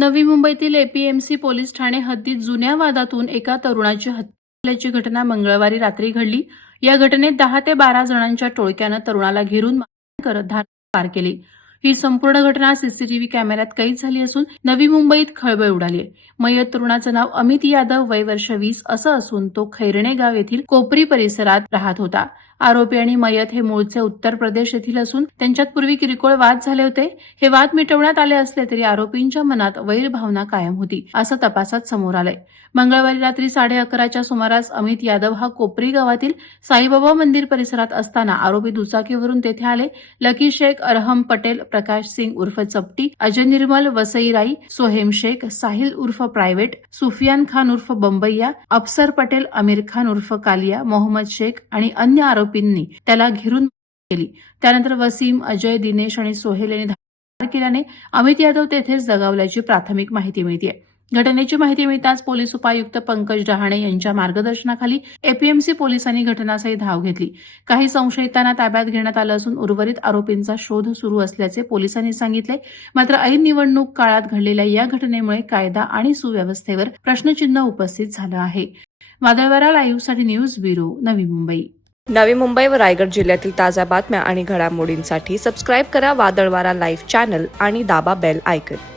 नवी मुंबईतील APMC police Thane हद्दीत जुन्या वादातून एका तरुणाची हत्या झाल्याची घटना मंगळवारी रात्री घडली। या घटनेत 10 ते 12 जणांच्या टोळक्यानं तरुणाला घेरून मारहाण करत धारदार मार केली। ही संपूर्ण घटना सीसीटीव्ही कॅमेऱ्यात कैद झाली असून नवी मुंबईत खळबळ उडाली। मयत तरुणाचं नाव अमित यादव, वय वर्ष 20 असं असून तो खैरणे गाव येथील कोपरी परिसरात राहत होता। आरोपी आणि मयत हे मूळचे उत्तर प्रदेश येथील असून त्यांच्यात पूर्वी किरकोळ वाद झाले होते। हे वाद मिटवण्यात आले असले तरी आरोपींच्या मनात वैर भावना कायम होती, असं तपासात समोर आलंय। मंगळवारी रात्री 11:30च्या सुमारास अमित यादव हा कोपरी गावातील साईबाबा मंदिर परिसरात असताना आरोपी दुचाकीवरून तेथे आले। लकी शेख, अरहम पटेल, प्रकाश सिंग उर्फ चपटी, अजय निर्मल, वसई राई, सोहेम शेख, साहिल उर्फ प्रायव्हेट, सुफियान खान उर्फ बंबईया, अफसर पटेल, आमिर खान उर्फ कालिया, मोहम्मद शेख आणि अन्य आरोपींनी त्याला घेरून केली। त्यानंतर वसीम, अजय, दिनेश आणि सोहेल यांनी धाड केल्याने अमित यादव तेथेच दगावल्याची प्राथमिक माहिती मिळते। घटनेची माहिती मिळताच पोलीस उपायुक्त पंकज डहाणे यांच्या मार्गदर्शनाखाली एपीएमसी पोलिसांनी घटनास्थळी धाव घेतली। काही संशयितांना ताब्यात घेण्यात आलं असून उर्वरित आरोपींचा शोध सुरू असल्याचे पोलिसांनी सांगितले। मात्र ऐन निवडणूक काळात घडलेल्या या घटनेमुळे कायदा आणि सुव्यवस्थेवर प्रश्नचिन्ह उपस्थित झालं आहे। वादळवारा लाईव्हसाठी न्यूज ब्युरो, नवी मुंबई। नवी मुंबई व रायगड जिल्ह्यातील ताज्या बातम्या आणि घडामोडींसाठी सबस्क्राईब करा वादळवारा लाईव्ह चॅनल आणि दाबा बेल आयकॉन।